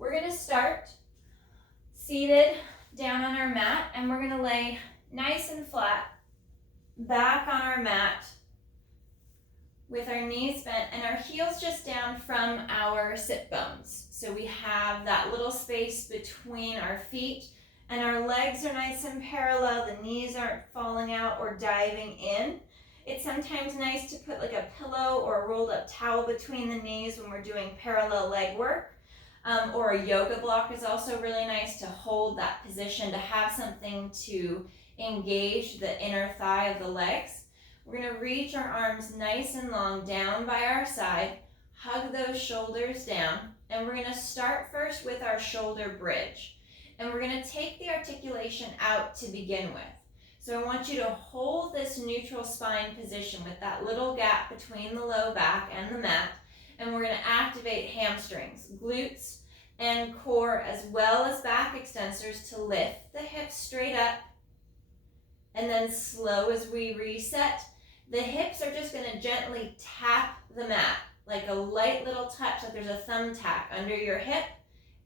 We're going to start seated down on our mat, and we're going to lay nice and flat back on our mat with our knees bent and our heels just down from our sit bones. So we have that little space between our feet, and our legs are nice and parallel. The knees aren't falling out or diving in. It's sometimes nice to put like a pillow or a rolled up towel between the knees when we're doing parallel leg work. Or a yoga block is also really nice to hold that position, to have something to engage the inner thigh of the legs. We're going to reach our arms nice and long down by our side, hug those shoulders down, and we're going to start first with our shoulder bridge. And we're going to take the articulation out to begin with. So I want you to hold this neutral spine position with that little gap between the low back and the mat. And we're going to activate hamstrings, glutes, and core, as well as back extensors, to lift the hips straight up. And then slow as we reset, the hips are just going to gently tap the mat, like a light little touch, like there's a thumbtack under your hip,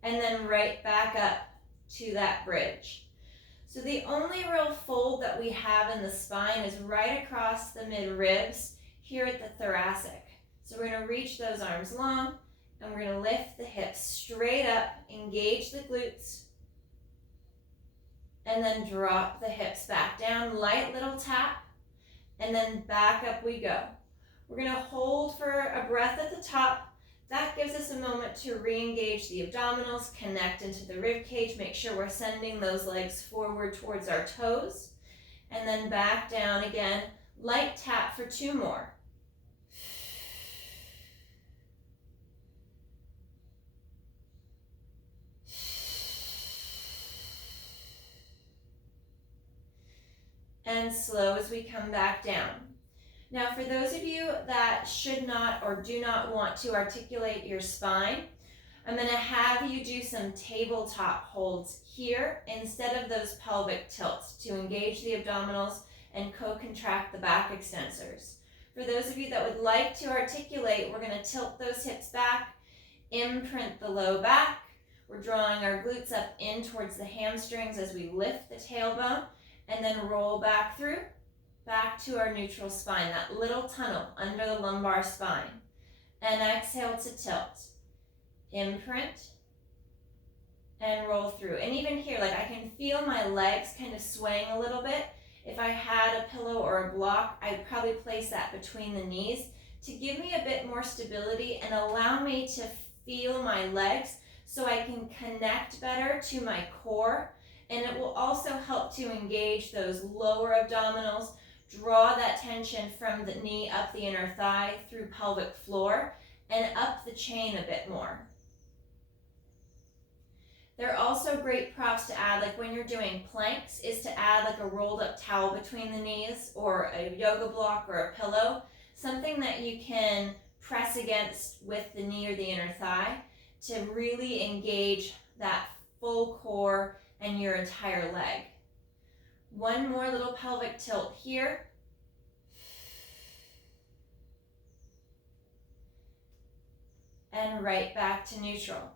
and then right back up to that bridge. So the only real fold that we have in the spine is right across the mid-ribs here at the thoracic. So we're going to reach those arms long, and we're going to lift the hips straight up, engage the glutes, and then drop the hips back down, light little tap, and then back up we go. We're going to hold for a breath at the top. That gives us a moment to re-engage the abdominals, connect into the rib cage, make sure we're sending those legs forward towards our toes, and then back down again, light tap for 2 more. And slow as we come back down. Now, for those of you that should not or do not want to articulate your spine, I'm going to have you do some tabletop holds here instead of those pelvic tilts to engage the abdominals and co-contract the back extensors. For those of you that would like to articulate, we're going to tilt those hips back, imprint the low back. We're drawing our glutes up in towards the hamstrings as we lift the tailbone, and then roll back through, back to our neutral spine, that little tunnel under the lumbar spine. And exhale to tilt. Imprint, and roll through. And even here, like I can feel my legs kind of swaying a little bit. If I had a pillow or a block, I'd probably place that between the knees to give me a bit more stability and allow me to feel my legs so I can connect better to my core. And it will also help to engage those lower abdominals, draw that tension from the knee up the inner thigh through pelvic floor and up the chain a bit more. They're also great props to add, like when you're doing planks, is to add like a rolled up towel between the knees or a yoga block or a pillow, something that you can press against with the knee or the inner thigh to really engage that full core and your entire leg. One more little pelvic tilt here. And right back to neutral.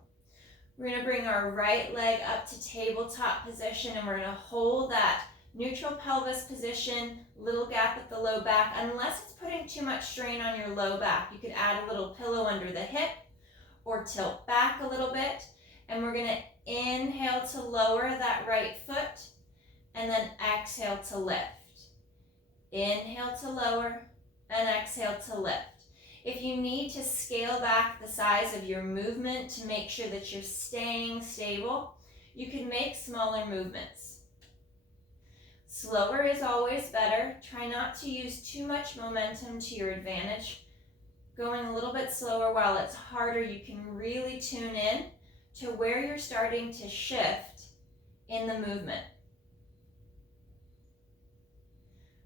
We're going to bring our right leg up to tabletop position, and we're going to hold that neutral pelvis position, little gap at the low back. Unless it's putting too much strain on your low back, you could add a little pillow under the hip or tilt back a little bit. And we're going to inhale to lower that right foot, and then exhale to lift. Inhale to lower, and exhale to lift. If you need to scale back the size of your movement to make sure that you're staying stable, you can make smaller movements. Slower is always better. Try not to use too much momentum to your advantage. Going a little bit slower while it's harder, you can really tune in to where you're starting to shift in the movement.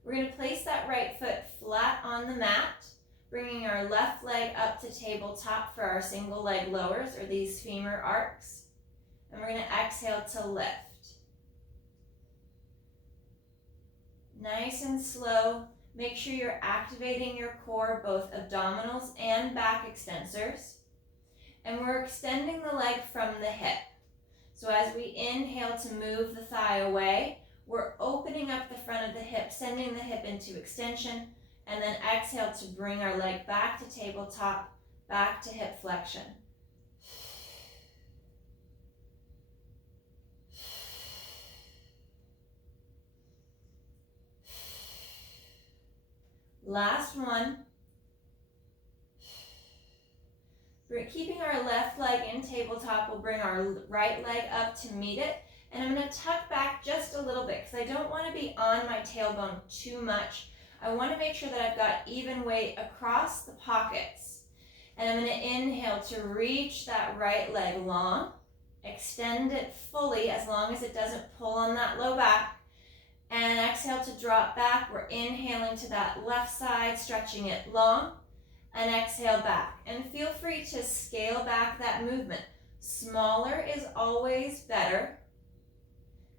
We're going to place that right foot flat on the mat, bringing our left leg up to tabletop for our single leg lowers, or these femur arcs. And we're going to exhale to lift. Nice and slow. Make sure you're activating your core, both abdominals and back extensors. and we're extending the leg from the hip. So as we inhale to move the thigh away, we're opening up the front of the hip, sending the hip into extension, and then exhale to bring our leg back to tabletop, back to hip flexion. Last one. Keeping our left leg in tabletop, we'll bring our right leg up to meet it. And I'm going to tuck back just a little bit because I don't want to be on my tailbone too much. I want to make sure that I've got even weight across the pockets. And I'm going to inhale to reach that right leg long. Extend it fully as long as it doesn't pull on that low back. And exhale to drop back. We're inhaling to that left side, stretching it long. And exhale back. And feel free to scale back that movement. Smaller is always better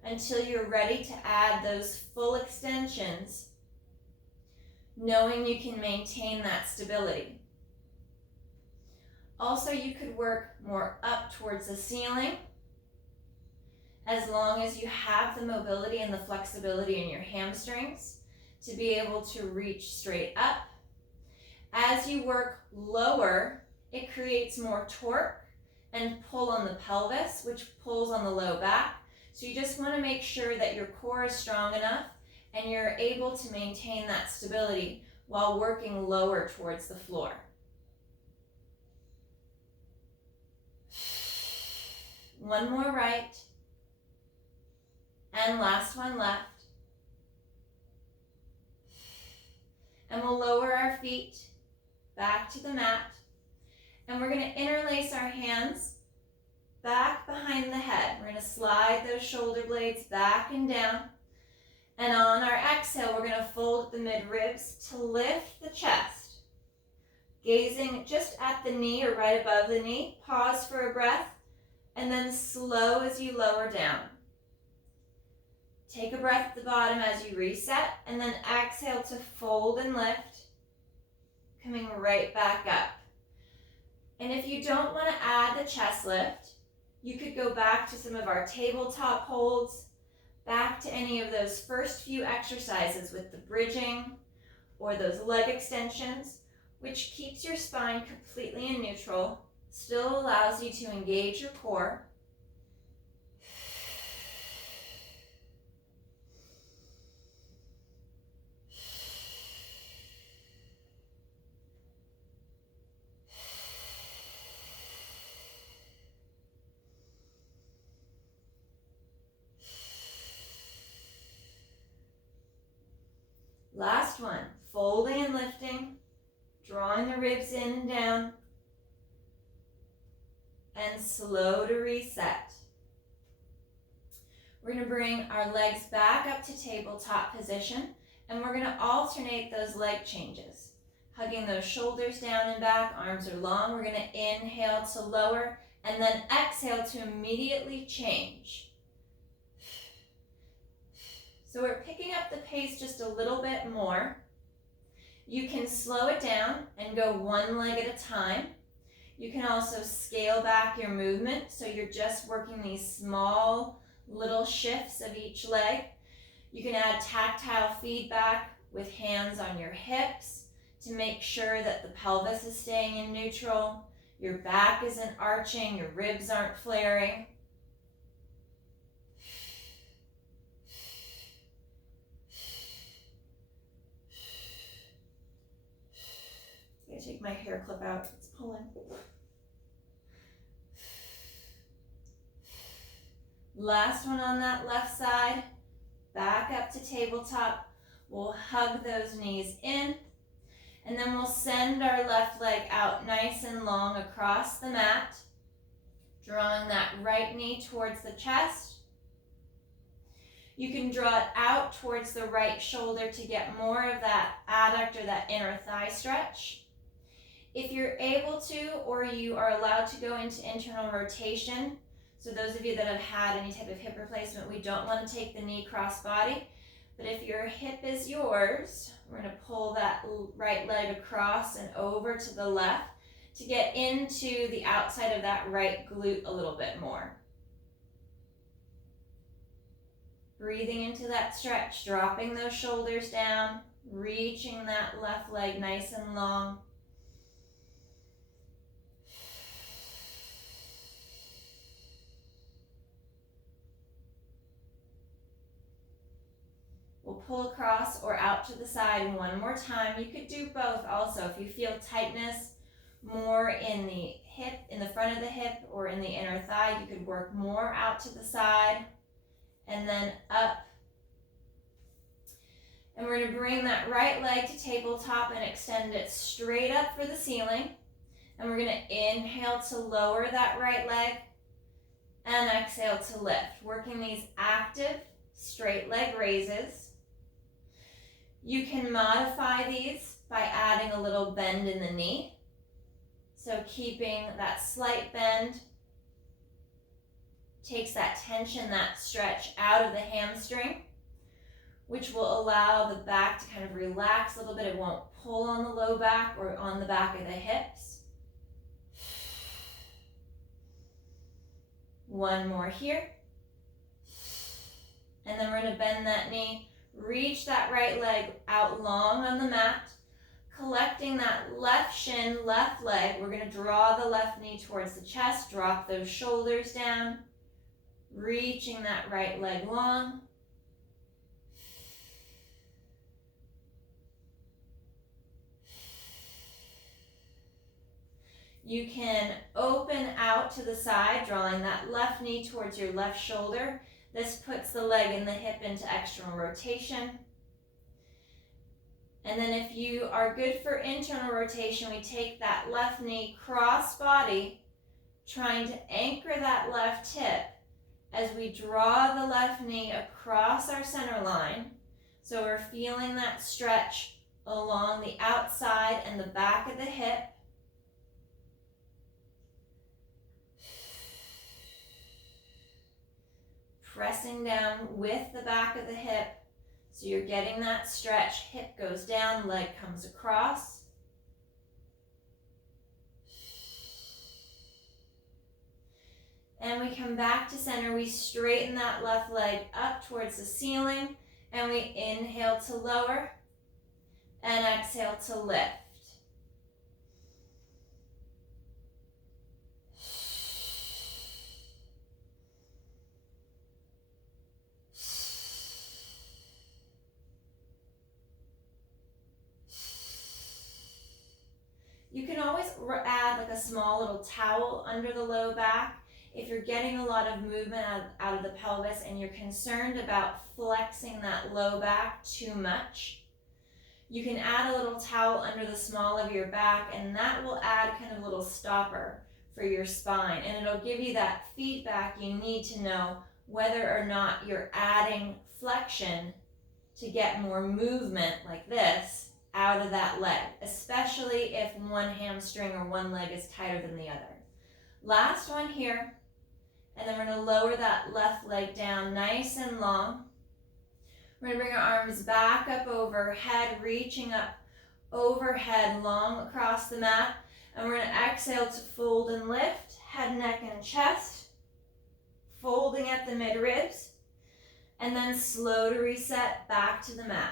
until you're ready to add those full extensions, knowing you can maintain that stability. Also, you could work more up towards the ceiling as long as you have the mobility and the flexibility in your hamstrings to be able to reach straight up. As you work lower, it creates more torque and pull on the pelvis, which pulls on the low back. So you just want to make sure that your core is strong enough and you're able to maintain that stability while working lower towards the floor. One more right. And last one left. And we'll lower our feet back to the mat. And we're going to interlace our hands back behind the head. We're going to slide those shoulder blades back and down. And on our exhale, we're going to fold the mid-ribs to lift the chest. Gazing just at the knee or right above the knee. Pause for a breath. And then slow as you lower down. Take a breath at the bottom as you reset. And then exhale to fold and lift. Coming right back up. And if you don't want to add the chest lift, you could go back to some of our tabletop holds, back to any of those first few exercises with the bridging or those leg extensions, which keeps your spine completely in neutral, still allows you to engage your core. Last one, folding and lifting, drawing the ribs in and down, and slow to reset. We're going to bring our legs back up to tabletop position, and we're going to alternate those leg changes. Hugging those shoulders down and back, arms are long. We're going to inhale to lower, and then exhale to immediately change. So we're picking up the pace just a little bit more. You can slow it down and go one leg at a time. You can also scale back your movement so you're just working these small little shifts of each leg. You can add tactile feedback with hands on your hips to make sure that the pelvis is staying in neutral, your back isn't arching, your ribs aren't flaring. I'm gonna take my hair clip out, it's pulling. Last one on that left side, back up to tabletop. We'll hug those knees in, and then we'll send our left leg out nice and long across the mat, drawing that right knee towards the chest. You can draw it out towards the right shoulder to get more of that adductor, that inner thigh stretch. If you're able to, or you are allowed to go into internal rotation, so those of you that have had any type of hip replacement, we don't want to take the knee cross body, but if your hip is yours, we're going to pull that right leg across and over to the left. to get into the outside of that right glute a little bit more. Breathing into that stretch, dropping those shoulders down, reaching that left leg nice and long. We'll pull across or out to the side one more time. You could do both also. If you feel tightness more in the hip, in the front of the hip or in the inner thigh, you could work more out to the side and then up. And we're going to bring that right leg to tabletop and extend it straight up for the ceiling. And we're going to inhale to lower that right leg and exhale to lift, working these active straight leg raises. You can modify these by adding a little bend in the knee. So keeping that slight bend takes that tension, that stretch out of the hamstring, which will allow the back to kind of relax a little bit. It won't pull on the low back or on the back of the hips. One more here. And then we're going to bend that knee, reach that right leg out long on the mat, collecting that left shin, left leg. We're going to draw the left knee towards the chest, drop those shoulders down, reaching that right leg long. You can open out to the side, drawing that left knee towards your left shoulder. This puts the leg and the hip into external rotation. And then if you are good for internal rotation, we take that left knee cross body, trying to anchor that left hip as we draw the left knee across our center line. So we're feeling that stretch along the outside and the back of the hip. Pressing down with the back of the hip. So you're getting that stretch. Hip goes down, leg comes across. And we come back to center. We straighten that left leg up towards the ceiling. And we inhale to lower. And exhale to lift. You can always add like a small little towel under the low back if you're getting a lot of movement out of the pelvis and you're concerned about flexing that low back too much. You can add a little towel under the small of your back, and that will add kind of a little stopper for your spine, and it'll give you that feedback you need to know whether or not you're adding flexion to get more movement like this out of that leg, especially if one hamstring or one leg is tighter than the other. Last one here, and then we're going to lower that left leg down nice and long. We're going to bring our arms back up overhead, reaching up overhead long across the mat, and we're going to exhale to fold and lift, head, neck, and chest, folding at the mid-ribs, and then slow to reset back to the mat.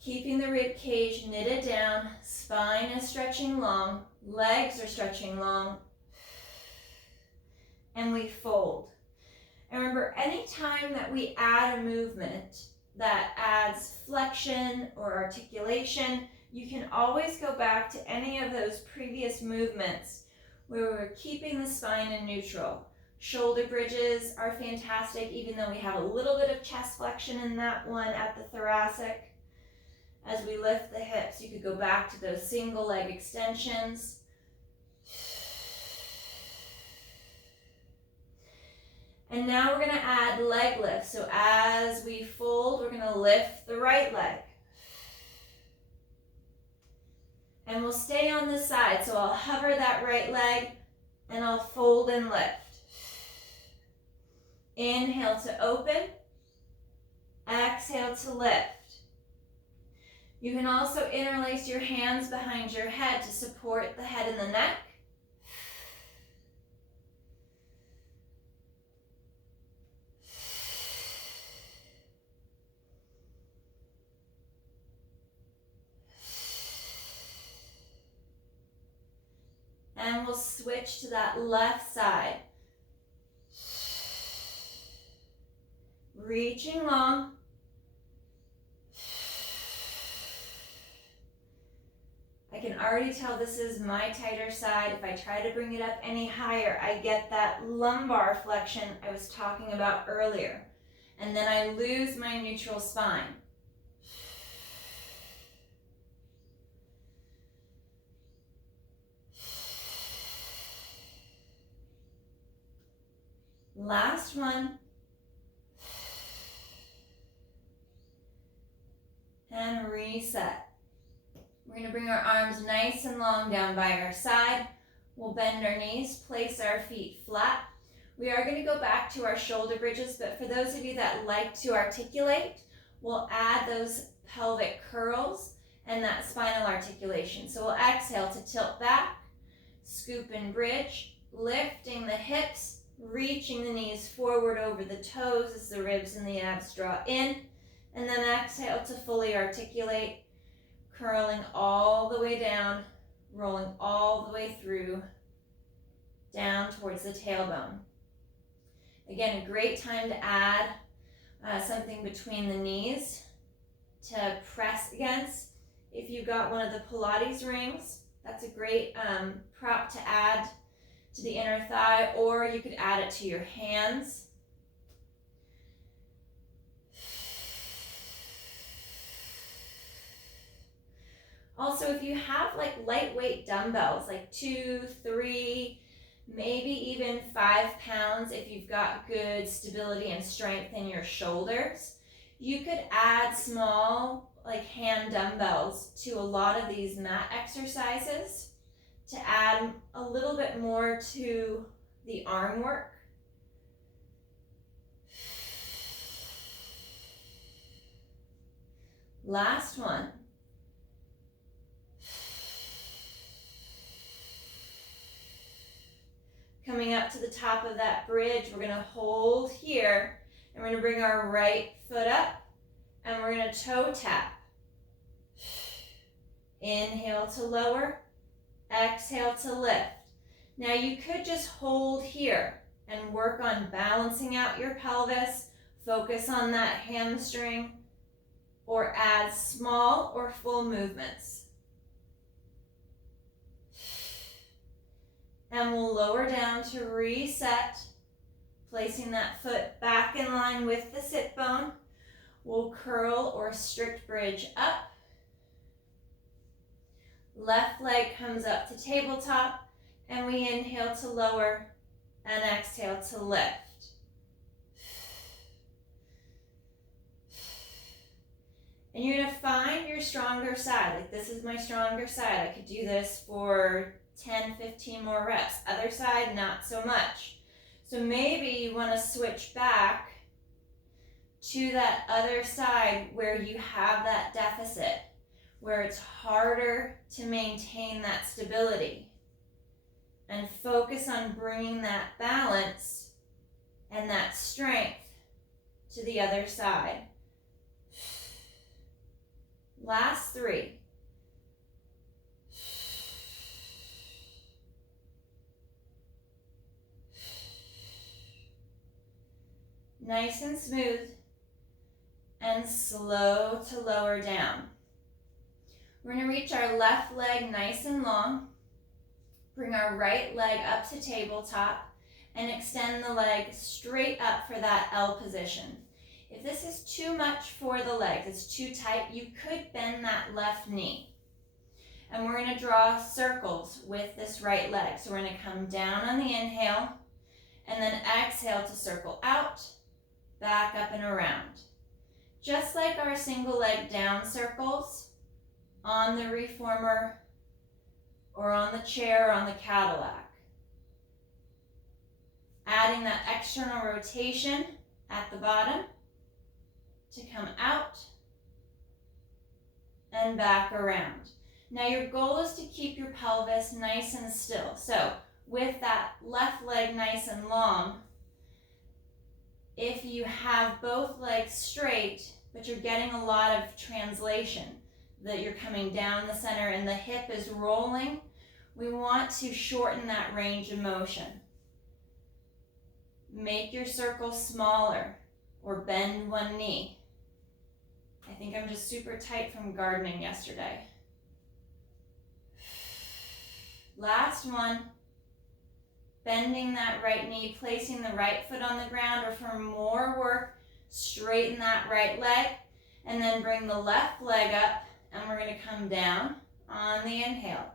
Keeping the rib cage knitted down, spine is stretching long, legs are stretching long, and we fold. And remember, anytime that we add a movement that adds flexion or articulation, you can always go back to any of those previous movements where we're keeping the spine in neutral. Shoulder bridges are fantastic, even though we have a little bit of chest flexion in that one at the thoracic. As we lift the hips, you could go back to those single leg extensions. And now we're going to add leg lift. So as we fold, we're going to lift the right leg. And we'll stay on this side. So I'll hover that right leg and I'll fold and lift. Inhale to open. Exhale to lift. You can also interlace your hands behind your head to support the head and the neck. And we'll switch to that left side. Reaching long. I can already tell this is my tighter side. If I try to bring it up any higher, I get that lumbar flexion I was talking about earlier. And then I lose my neutral spine. Last one. And reset. We're going to bring our arms nice and long down by our side. We'll bend our knees, place our feet flat. We are going to go back to our shoulder bridges, but for those of you that like to articulate, we'll add those pelvic curls and that spinal articulation. So we'll exhale to tilt back, scoop and bridge, lifting the hips, reaching the knees forward over the toes as the ribs and the abs draw in, and then exhale to fully articulate, curling all the way down, rolling all the way through, down towards the tailbone. Again, a great time to add something between the knees to press against. If you've got one of the Pilates rings, that's a great prop to add to the inner thigh, or you could add it to your hands. Also, if you have like lightweight dumbbells, like 2, 3, maybe even 5 pounds, if you've got good stability and strength in your shoulders, you could add small like hand dumbbells to a lot of these mat exercises to add a little bit more to the arm work. Last one. Coming up to the top of that bridge, we're gonna hold here, and we're gonna bring our right foot up, and we're gonna toe tap. Inhale to lower, exhale to lift. Now you could just hold here and work on balancing out your pelvis, focus on that hamstring, or add small or full movements. And we'll lower down to reset, placing that foot back in line with the sit bone. We'll curl or strict bridge up. Left leg comes up to tabletop, and we inhale to lower and exhale to lift. And you're gonna find your stronger side. Like, this is my stronger side. I could do this for 10, 15 more reps. Other side, not so much. So maybe you want to switch back to that other side where you have that deficit, where it's harder to maintain that stability, and focus on bringing that balance and that strength to the other side. Last 3. Nice and smooth, and slow to lower down. We're going to reach our left leg nice and long, bring our right leg up to tabletop, and extend the leg straight up for that L position. If this is too much for the legs, it's too tight, you could bend that left knee. And we're going to draw circles with this right leg. So we're going to come down on the inhale, and then exhale to circle out, back up and around. Just like our single leg down circles on the reformer or on the chair or on the Cadillac. Adding that external rotation at the bottom to come out and back around. Now your goal is to keep your pelvis nice and still. So with that left leg nice and long, if you have both legs straight, but you're getting a lot of translation, that you're coming down the center and the hip is rolling, we want to shorten that range of motion. Make your circle smaller or bend one knee. I think I'm just super tight from gardening yesterday. Last one. Bending that right knee, placing the right foot on the ground, or for more work, straighten that right leg, and then bring the left leg up, and we're going to come down on the inhale.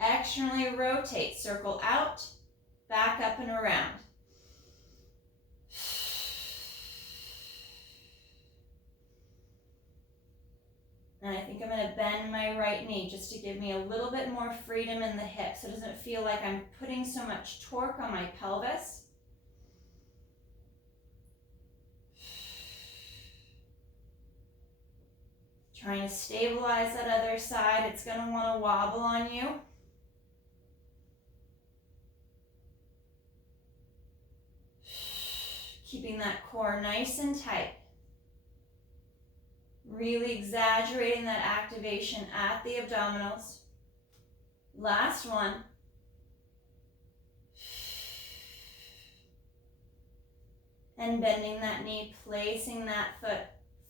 Externally rotate, circle out, back up and around. And I think I'm going to bend my right knee just to give me a little bit more freedom in the hip so it doesn't feel like I'm putting so much torque on my pelvis. Trying to stabilize that other side. It's going to want to wobble on you. Keeping that core nice and tight. Really exaggerating that activation at the abdominals. Last one. And bending that knee, placing that foot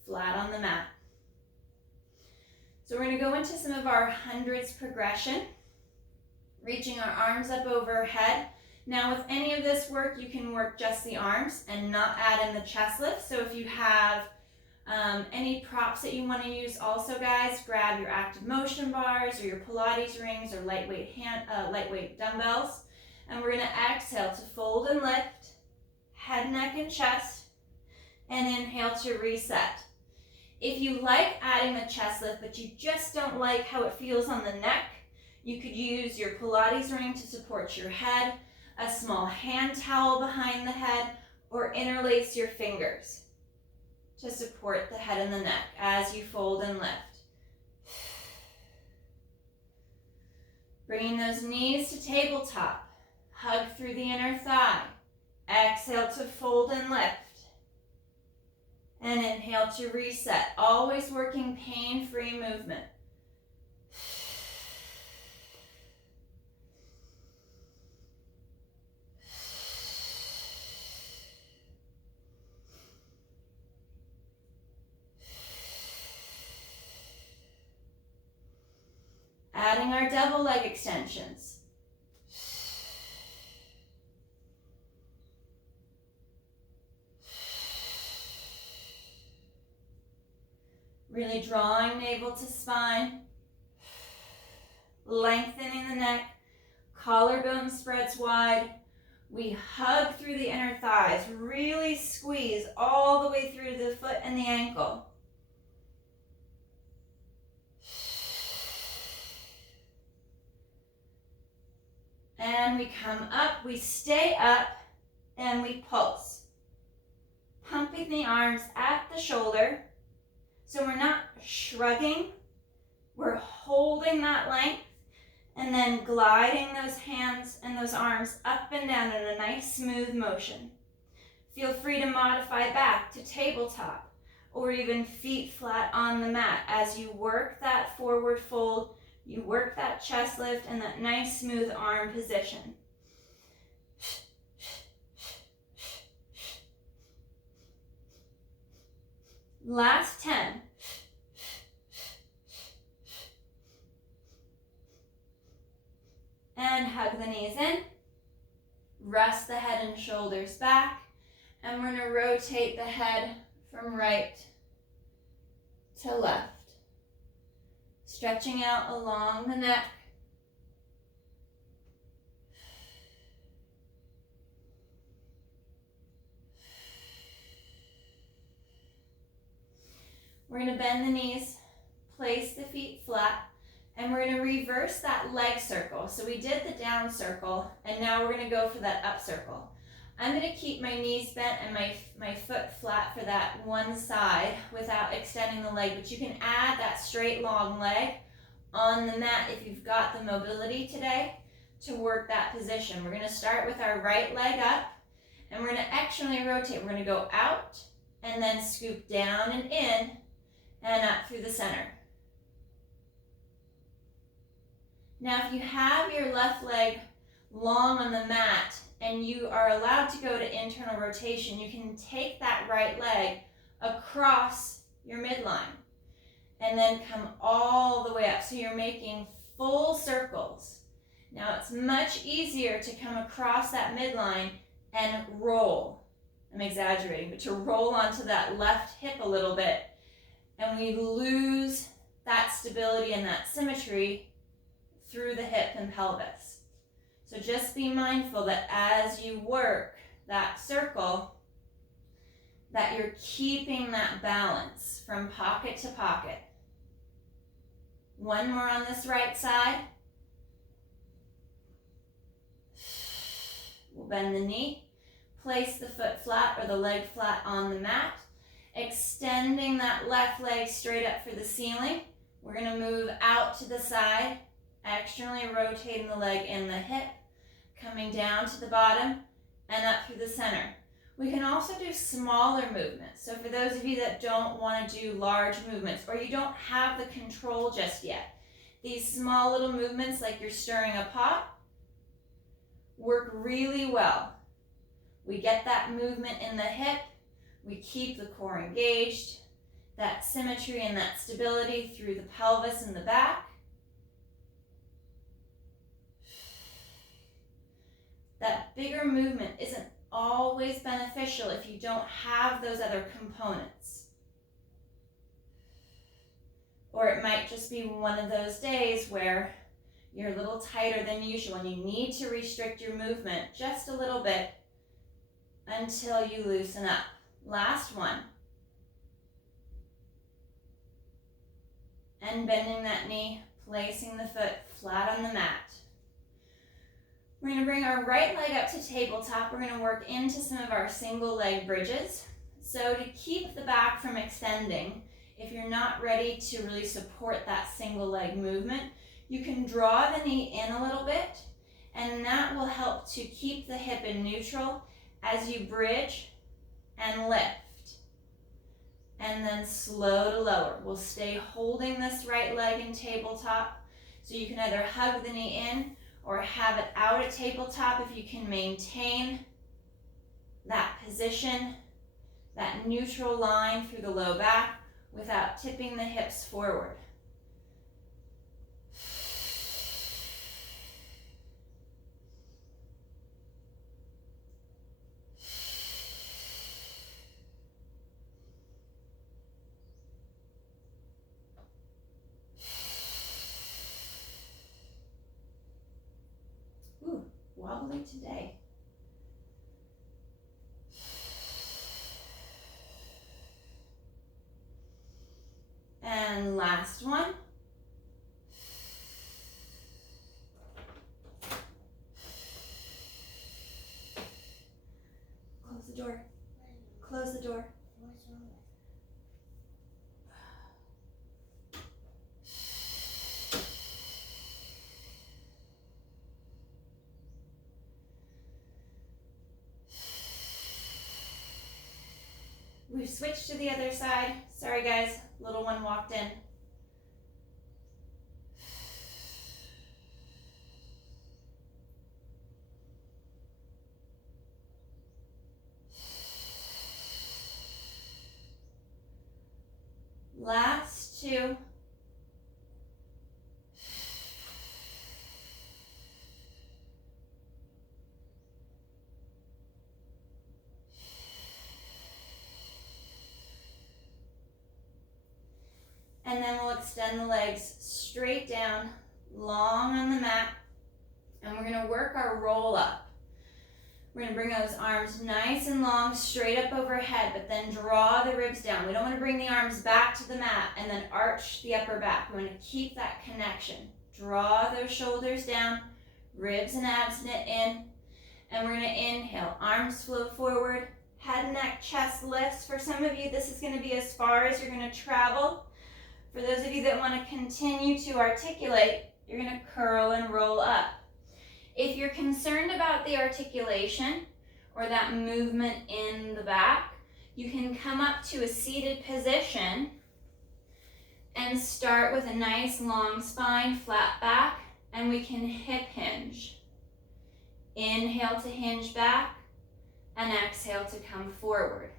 flat on the mat. So we're going to go into some of our hundreds progression, reaching our arms up overhead. Now with any of this work, you can work just the arms and not add in the chest lift. So if you have any props that you want to use also, guys, grab your active motion bars or your Pilates rings or lightweight dumbbells. And we're going to exhale to fold and lift, head, neck, and chest, and inhale to reset. If you like adding the chest lift, but you just don't like how it feels on the neck, you could use your Pilates ring to support your head, a small hand towel behind the head, or interlace your fingers to support the head and the neck as you fold and lift. Bringing those knees to tabletop. Hug through the inner thigh. Exhale to fold and lift. And inhale to reset. Always working pain-free movement. Adding our double leg extensions. Really drawing navel to spine. Lengthening the neck. Collarbone spreads wide. We hug through the inner thighs. Really squeeze all the way through the foot and the ankle. And we come up, we stay up, and we pulse. Pumping the arms at the shoulder. So we're not shrugging, we're holding that length, and then gliding those hands and those arms up and down in a nice smooth motion. Feel free to modify back to tabletop, or even feet flat on the mat as you work that forward fold. You work that chest lift and that nice smooth arm position. Last 10. And hug the knees in. Rest the head and shoulders back. And we're going to rotate the head from right to left. Stretching out along the neck. We're going to bend the knees, place the feet flat, and we're going to reverse that leg circle. So we did the down circle, and now we're going to go for that up circle. I'm going to keep my knees bent and my foot flat for that one side without extending the leg, but you can add that straight long leg on the mat if you've got the mobility today to work that position. We're going to start with our right leg up, and we're going to externally rotate. We're going to go out and then scoop down and in and up through the center. Now, if you have your left leg long on the mat and you are allowed to go to internal rotation, you can take that right leg across your midline and then come all the way up. So you're making full circles. Now it's much easier to come across that midline and roll. I'm exaggerating, but to roll onto that left hip a little bit, and we lose that stability and that symmetry through the hip and pelvis. So just be mindful that as you work that circle, that you're keeping that balance from pocket to pocket. One more on this right side. We'll bend the knee, place the foot flat or the leg flat on the mat, extending that left leg straight up for the ceiling. We're going to move out to the side, externally rotating the leg and the hip, coming down to the bottom and up through the center. We can also do smaller movements. So for those of you that don't want to do large movements, or you don't have the control just yet, these small little movements like you're stirring a pot work really well. We get that movement in the hip, we keep the core engaged, that symmetry and that stability through the pelvis and the back. That bigger movement isn't always beneficial if you don't have those other components. Or it might just be one of those days where you're a little tighter than usual and you need to restrict your movement just a little bit until you loosen up. Last one. And bending that knee, placing the foot flat on the mat. We're going to bring our right leg up to tabletop. We're going to work into some of our single leg bridges. So to keep the back from extending, if you're not ready to really support that single leg movement, you can draw the knee in a little bit, and that will help to keep the hip in neutral as you bridge and lift. And then slow to lower. We'll stay holding this right leg in tabletop, so you can either hug the knee in or have it out at tabletop if you can maintain that position, that neutral line through the low back without tipping the hips forward. Wobbly today. And last one. Close the door. Close the door. We've switched to the other side. Sorry guys, little one walked in. Last two. And then we'll extend the legs straight down, long on the mat, and we're going to work our roll up. We're going to bring those arms nice and long, straight up overhead, but then draw the ribs down. We don't want to bring the arms back to the mat and then arch the upper back. We want to keep that connection. Draw those shoulders down, ribs and abs knit in, And we're gonna inhale, arms flow forward, head, neck, chest lifts. For some of you, this is gonna be as far as you're gonna travel. For those of you that wanna continue to articulate, you're gonna curl and roll up. If you're concerned about the articulation or that movement in the back, you can come up to a seated position and start with a nice long spine, flat back, and we can hip hinge. Inhale to hinge back, and exhale to come forward.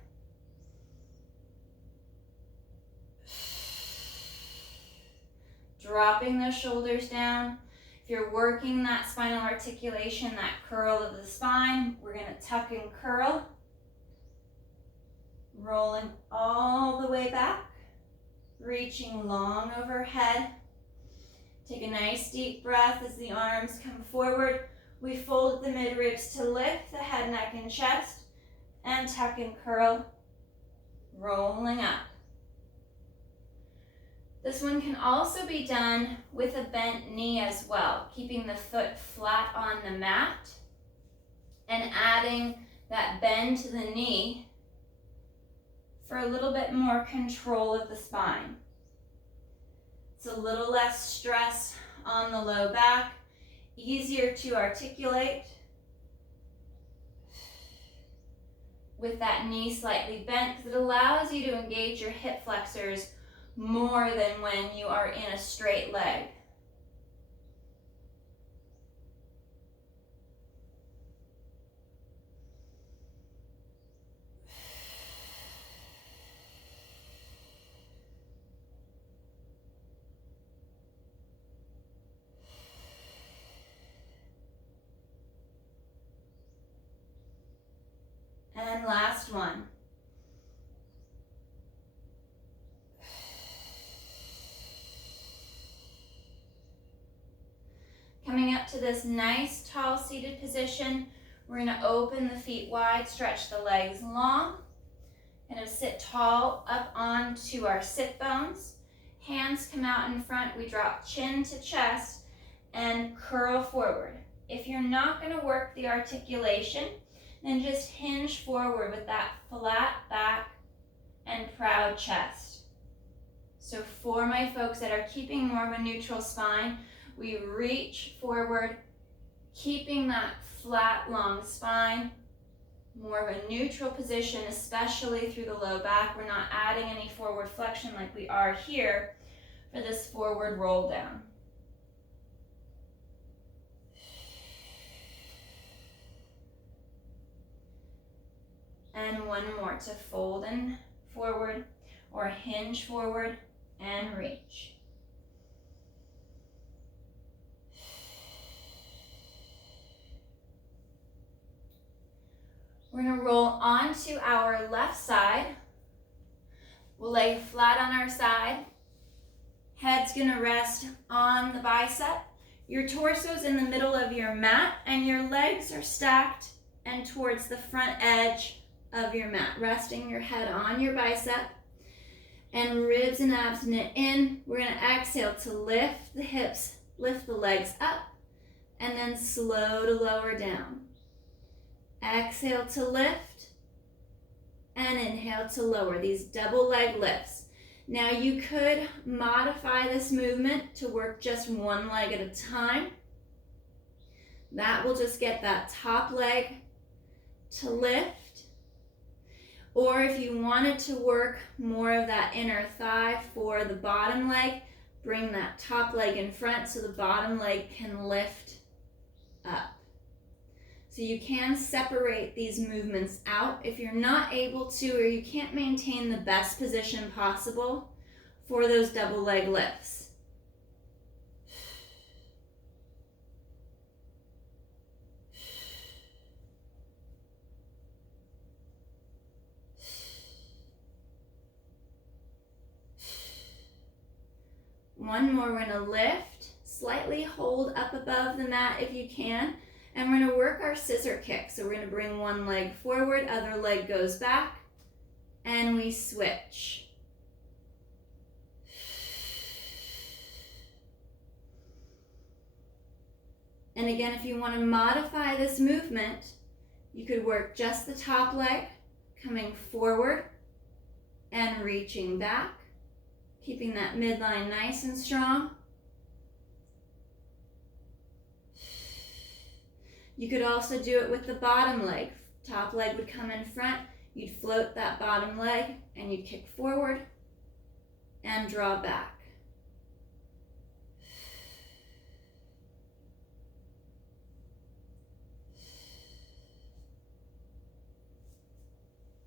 Dropping the shoulders down. If you're working that spinal articulation, that curl of the spine, we're gonna tuck and curl. Rolling all the way back, reaching long overhead. Take a nice deep breath as the arms come forward. We fold the midribs to lift the head, neck, and chest, and tuck and curl, rolling up. This one can also be done with a bent knee as well, keeping the foot flat on the mat and adding that bend to the knee for a little bit more control of the spine. It's a little less stress on the low back, easier to articulate with that knee slightly bent because it allows you to engage your hip flexors more than when you are in a straight leg. And last one. Coming up to this nice tall seated position, we're going to open the feet wide, stretch the legs long, and sit tall up onto our sit bones. Hands come out in front, we drop chin to chest and curl forward. If you're not going to work the articulation, then just hinge forward with that flat back and proud chest. So for my folks that are keeping more of a neutral spine, we reach forward, keeping that flat, long spine, more of a neutral position, especially through the low back. We're not adding any forward flexion like we are here for this forward roll down. And one more to fold and forward or hinge forward and reach. We're going to roll onto our left side. We'll lay flat on our side. Head's going to rest on the bicep. Your torso's in the middle of your mat and your legs are stacked and towards the front edge of your mat, resting your head on your bicep and ribs and abs knit in. We're going to exhale to lift the hips, lift the legs up, and then slow to lower down. Exhale to lift and inhale to lower, these double leg lifts. Now you could modify this movement to work just one leg at a time. That will just get that top leg to lift. Or if you wanted to work more of that inner thigh for the bottom leg, bring that top leg in front so the bottom leg can lift up. So you can separate these movements out if you're not able to or you can't maintain the best position possible for those double leg lifts. One more, we're going to lift, slightly hold up above the mat if you can, and we're going to work our scissor kick. So we're going to bring one leg forward, other leg goes back, and we switch. And again, if you want to modify this movement You could work just the top leg, coming forward and reaching back, keeping that midline nice and strong. You could also do it with the bottom leg. Top leg would come in front, you'd float that bottom leg and you'd kick forward and draw back.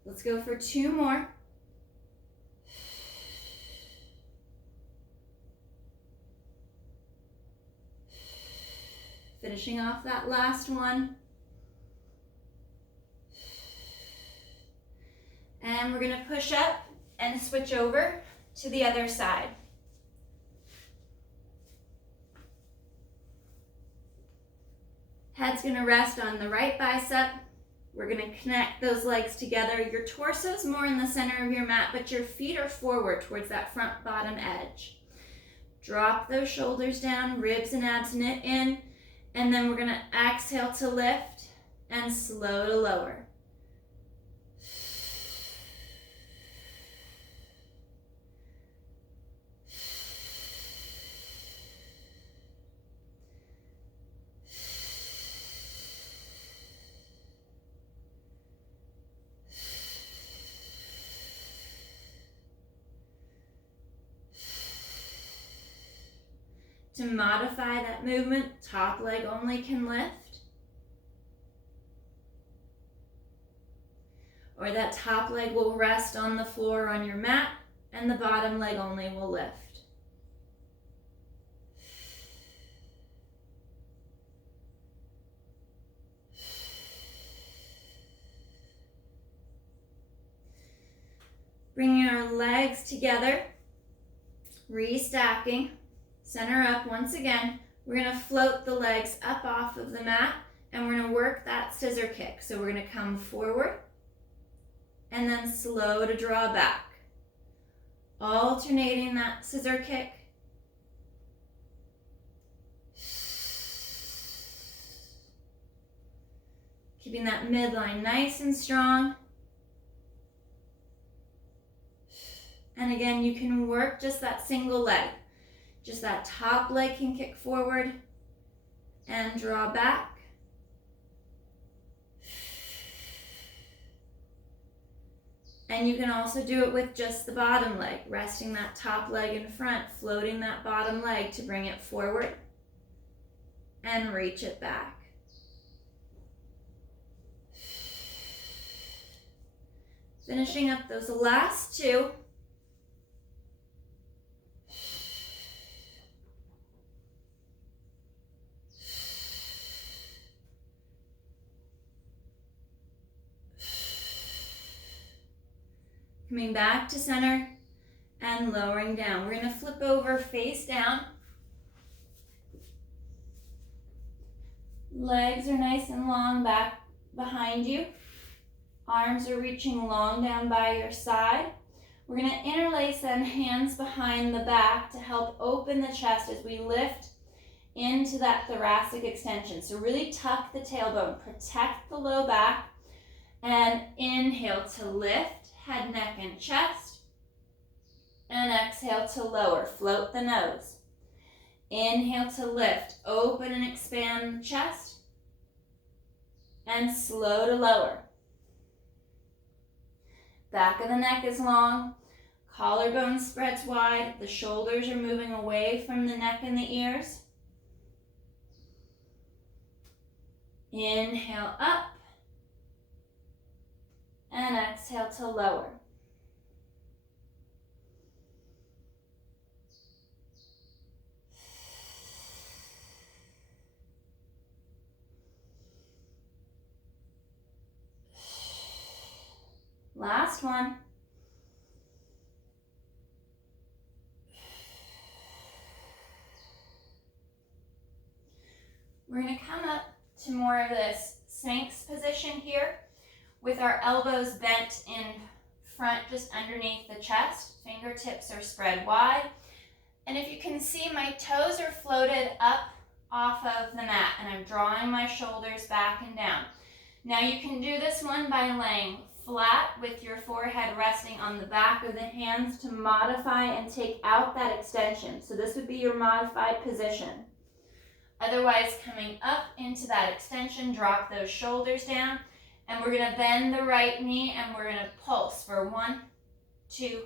Let's go for 2 more. Finishing off that last one. And we're gonna push up and switch over to the other side. Head's gonna rest on the right bicep. We're gonna connect those legs together. Your torso's more in the center of your mat, but your feet are forward towards that front bottom edge. Drop those shoulders down, ribs and abs knit in, and then we're gonna exhale to lift and slow to lower. To modify that movement, top leg only can lift. Or that top leg will rest on the floor on your mat and the bottom leg only will lift. Bringing our legs together, restacking. Center up once again. We're gonna float the legs up off of the mat and we're gonna work that scissor kick. So we're gonna come forward and then slow to draw back. Alternating that scissor kick. Keeping that midline nice and strong. And again, you can work just that single leg. Just that top leg can kick forward and draw back. And you can also do it with just the bottom leg, resting that top leg in front, floating that bottom leg to bring it forward and reach it back. Finishing up those last 2. Coming back to center and lowering down. We're going to flip over face down. Legs are nice and long back behind you. Arms are reaching long down by your side. We're going to interlace then hands behind the back to help open the chest as we lift into that thoracic extension. So really tuck the tailbone, protect the low back, and inhale to lift. Head, neck, and chest. And exhale to lower. Float the nose. Inhale to lift. Open and expand the chest. And slow to lower. Back of the neck is long. Collarbone spreads wide. The shoulders are moving away from the neck and the ears. Inhale up. And exhale to lower. Last one. We're going to come up to more of this Sphinx position here, with our elbows bent in front just underneath the chest. Fingertips are spread wide. And if you can see, my toes are floated up off of the mat and I'm drawing my shoulders back and down. Now you can do this one by laying flat with your forehead resting on the back of the hands to modify and take out that extension. So this would be your modified position. Otherwise, coming up into that extension, drop those shoulders down, and we're going to bend the right knee and we're going to pulse for 1, 2,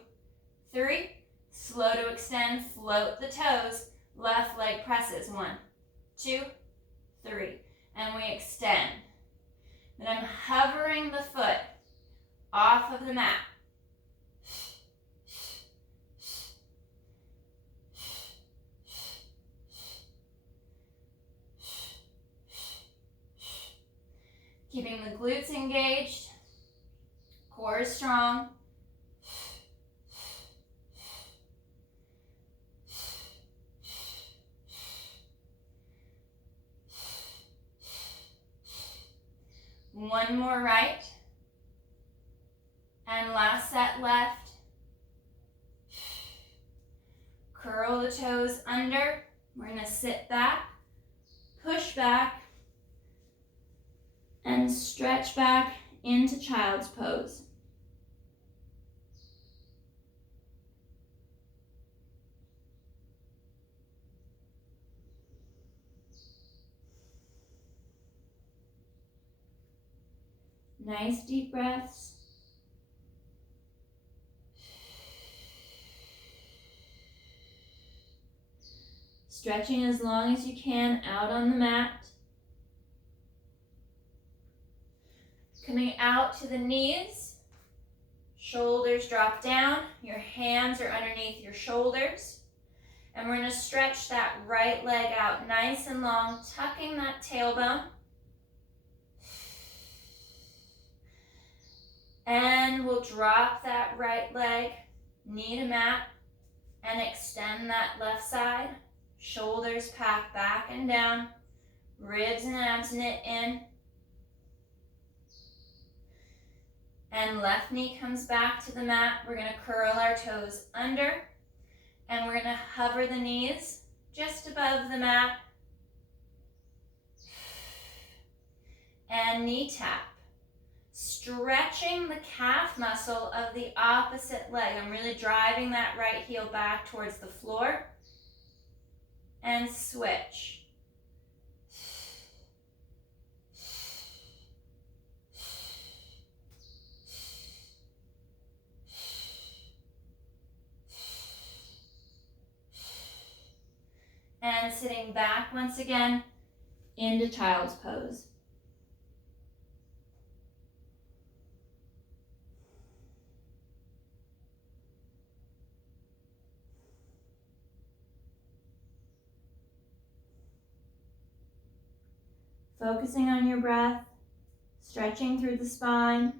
3. Slow to extend, float the toes, left leg presses. 1, 2, 3. And we extend. Then I'm hovering the foot off of the mat. Keeping the glutes engaged, core is strong. One more right. And last set left. Curl the toes under. We're going to sit back, push back, and stretch back into child's pose. Nice deep breaths. Stretching as long as you can out on the mat. Coming out to the knees. Shoulders drop down. Your hands are underneath your shoulders. And we're going to stretch that right leg out nice and long, tucking that tailbone. And we'll drop that right leg, knee to mat, and extend that left side. Shoulders pack back and down, ribs and abs knit in. And left knee comes back to the mat. We're going to curl our toes under, and we're going to hover the knees just above the mat. And knee tap. Stretching the calf muscle of the opposite leg. I'm really driving that right heel back towards the floor. And switch. And sitting back once again into child's pose. Focusing on your breath, stretching through the spine.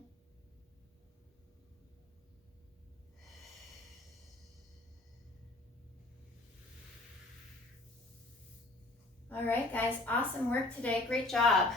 All right, guys, awesome work today. Great job.